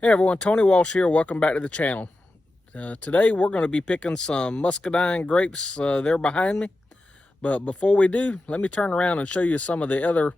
Hey everyone, Tony Walsh here. Welcome back to the channel. Today we're going to be picking some Muscadine grapes. They're behind me. But before we do, let me turn around and show you some of the other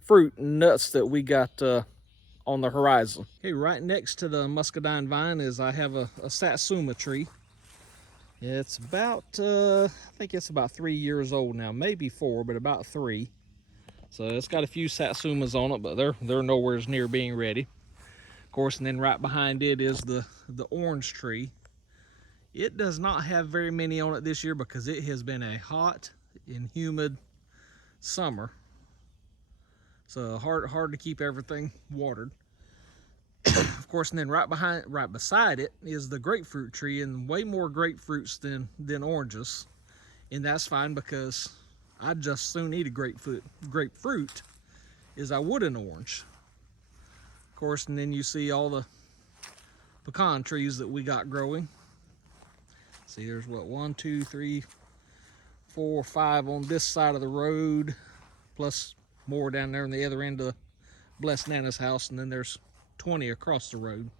fruit and nuts that we got on the horizon. Okay, right next to the Muscadine vine is I have a Satsuma tree. It's about, I think it's about 3 years old now, maybe 4, but about 3. So it's got a few Satsumas on it, but they're nowhere near being ready. Of course, and then right behind it is the orange tree. It does not have very many on it this year because it has been a hot and humid summer, so hard to keep everything watered. Of course, and then right beside it is the grapefruit tree, and way more grapefruits than oranges, and that's fine because I'd just soon eat a grapefruit as I would an orange. Of course, and then you see all the pecan trees that we got growing. See, there's what, 1, 2, 3, 4, 5 on this side of the road, plus more down there on the other end of Blessed Nana's house, and then there's 20 across the road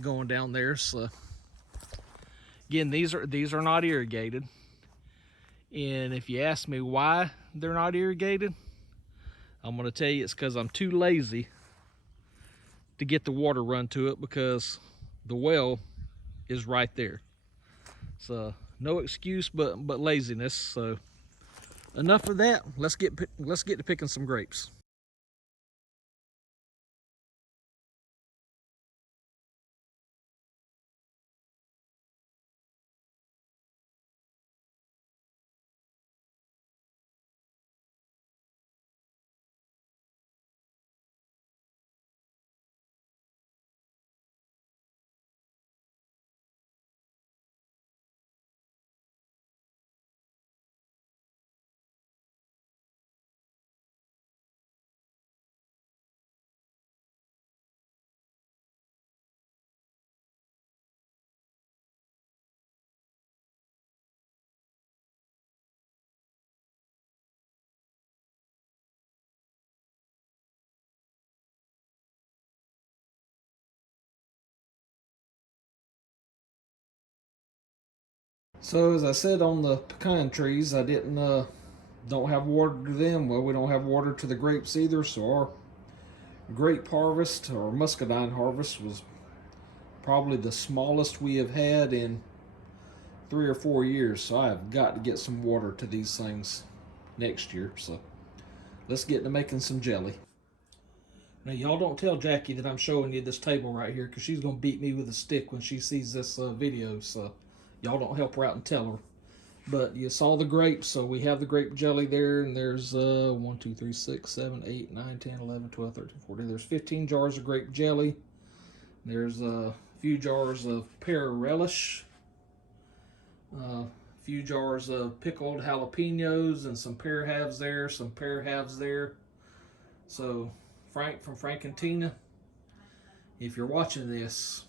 going down there. So again, these are not irrigated, and if you ask me why they're not irrigated, I'm going to tell you it's because I'm too lazy to get the water run to it because the well is right there. So no excuse but laziness. So enough of that. Let's get to picking some grapes. So as I said on the pecan trees, I don't have water to them. Well, we don't have water to the grapes either, so our grape harvest or muscadine harvest was probably the smallest we have had in 3 or 4 years. So I have got to get some water to these things next year. So let's get to making some jelly. Now y'all don't tell Jackie that I'm showing you this table right here, because she's gonna beat me with a stick when she sees this video. So y'all don't help her out and tell her. But you saw the grapes, so we have the grape jelly there, and there's 1, 2, 3, 6, 7, 8, 9, 10, 11, 12, 13, 14. There's 15 jars of grape jelly. There's a few jars of pear relish, a few jars of pickled jalapenos, and some pear halves there, some pear halves there. So Frank from Frank and Tina, if you're watching this,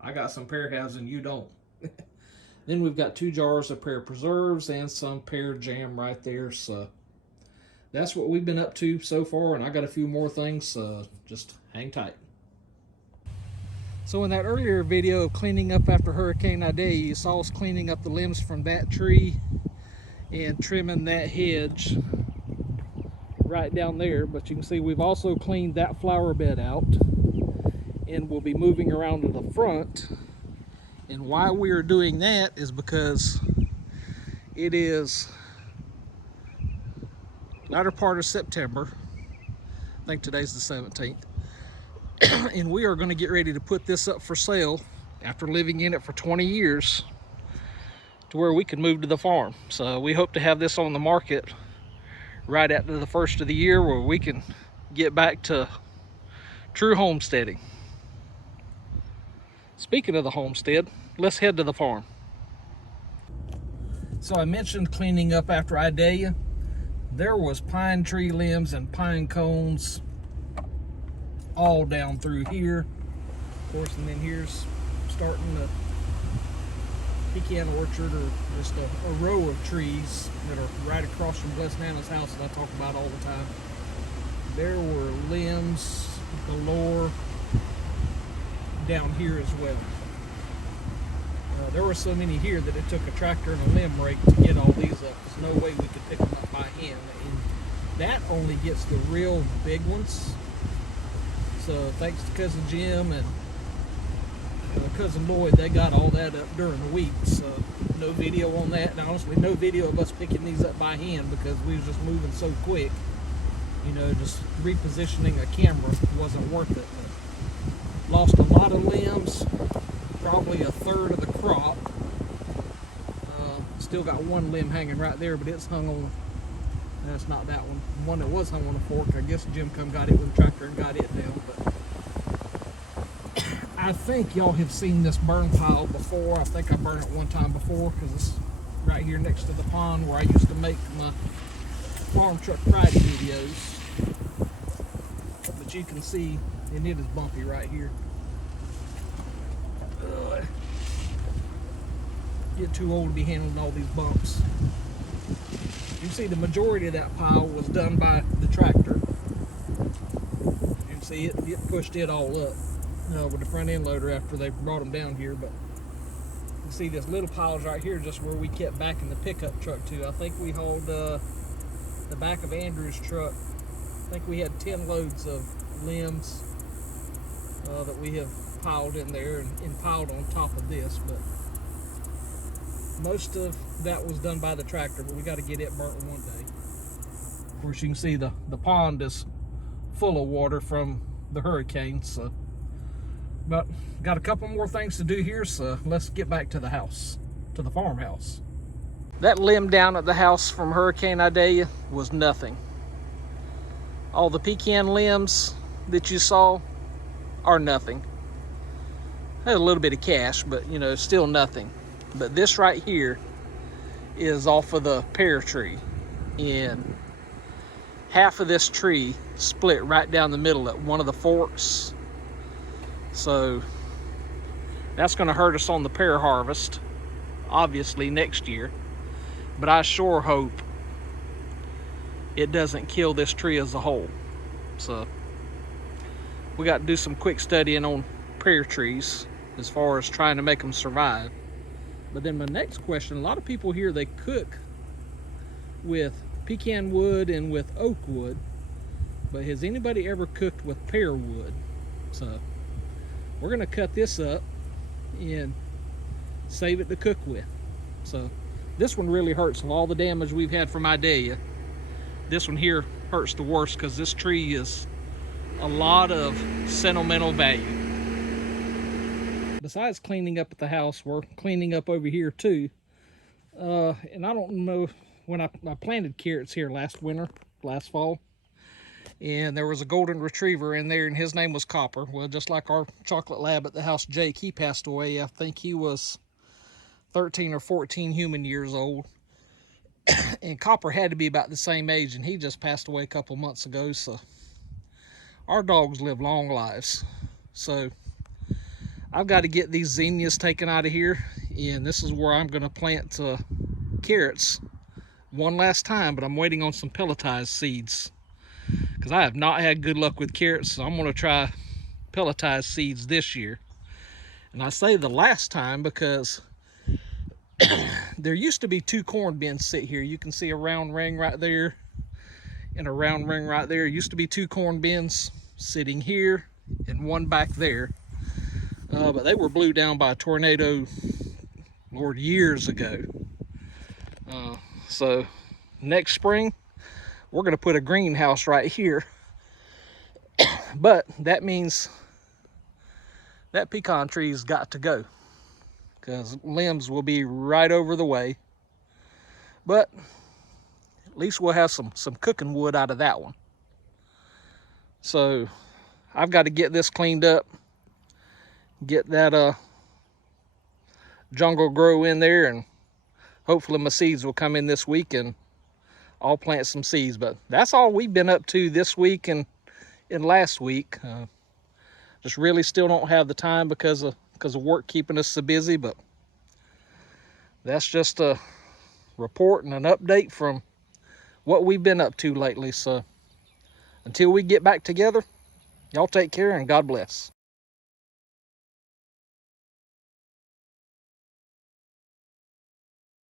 I got some pear halves and you don't. Then we've got 2 jars of pear preserves and some pear jam right there. So that's what we've been up to so far, and I got a few more things, so just hang tight. So in that earlier video of cleaning up after Hurricane Idalia, you saw us cleaning up the limbs from that tree and trimming that hedge right down there. But you can see we've also cleaned that flower bed out, and we'll be moving around to the front. And why we are doing that is because it is latter part of September. I think today's the 17th. And we are going to get ready to put this up for sale after living in it for 20 years to where we can move to the farm. So we hope to have this on the market right after the first of the year, where we can get back to true homesteading. Speaking of the homestead, let's head to the farm. So I mentioned cleaning up after Idalia. There was pine tree limbs and pine cones all down through here, of course, and then here's starting the pecan orchard, or just a row of trees that are right across from Blessed Nana's house that I talk about all the time. There were limbs galore down here as well. There were so many here that it took a tractor and a limb rake to get all these up. There's no way we could pick them up by hand. And that only gets the real big ones. So thanks to Cousin Jim and Cousin Lloyd, they got all that up during the week. So no video on that, and honestly no video of us picking these up by hand because we was just moving so quick. You know, just repositioning a camera wasn't worth it. But lost a lot of limbs, probably a third of the crop. Still got one limb hanging right there, but it's hung on, that's not that one. The one that was hung on a fork, I guess Jim come got it with a tractor and got it down. But I think y'all have seen this burn pile before. I think I burned it one time before because it's right here next to the pond where I used to make my Farm Truck Friday videos. But you can see, and it is bumpy right here. Get too old to be handling all these bumps. You can see the majority of that pile was done by the tractor. You can see it pushed it all up with the front end loader after they brought them down here. But you can see this little piles right here just where we kept backing the pickup truck to. I think we hauled the back of Andrew's truck. I think we had 10 loads of limbs that we have piled in there and piled on top of this. But most of that was done by the tractor, but we got to get it burnt one day. Of course, you can see the pond is full of water from the hurricane. So, but got a couple more things to do here, so let's get back to the house, to the farmhouse. That limb down at the house from Hurricane Idalia was nothing. All the pecan limbs that you saw are nothing. Had a little bit of cash, but you know, still nothing. But this right here is off of the pear tree, and half of this tree split right down the middle at one of the forks. So that's going to hurt us on the pear harvest, obviously next year. But I sure hope it doesn't kill this tree as a whole. So we got to do some quick studying on pear trees as far as trying to make them survive. But then my next question, a lot of people here, they cook with pecan wood and with oak wood, but has anybody ever cooked with pear wood? So we're going to cut this up and save it to cook with. So this one really hurts. Of all the damage we've had from Idalia, this one here hurts the worst because this tree is a lot of sentimental value. Besides cleaning up at the house, we're cleaning up over here too. And I don't know, when I planted carrots here last fall, and there was a golden retriever in there, and his name was Copper. Well, just like our chocolate lab at the house, Jake, he passed away. I think he was 13 or 14 human years old. And Copper had to be about the same age, and he just passed away a couple months ago. So our dogs live long lives. So I've got to get these zinnias taken out of here, and this is where I'm going to plant carrots one last time, but I'm waiting on some pelletized seeds because I have not had good luck with carrots, so I'm going to try pelletized seeds this year. And I say the last time because there used to be 2 corn bins sit here. You can see a round ring right there and a round ring right there. Used to be 2 corn bins sitting here and one back there. But they were blew down by a tornado, Lord, years ago. So next spring, we're going to put a greenhouse right here. But that means that pecan tree's got to go because limbs will be right over the way. But at least we'll have some cooking wood out of that one. So I've got to get this cleaned up, get that jungle grow in there, and hopefully my seeds will come in this week and I'll plant some seeds. But that's all we've been up to this week and last week. Just really still don't have the time because of work keeping us so busy, but that's just a report and an update from what we've been up to lately. So until we get back together, y'all take care and God bless.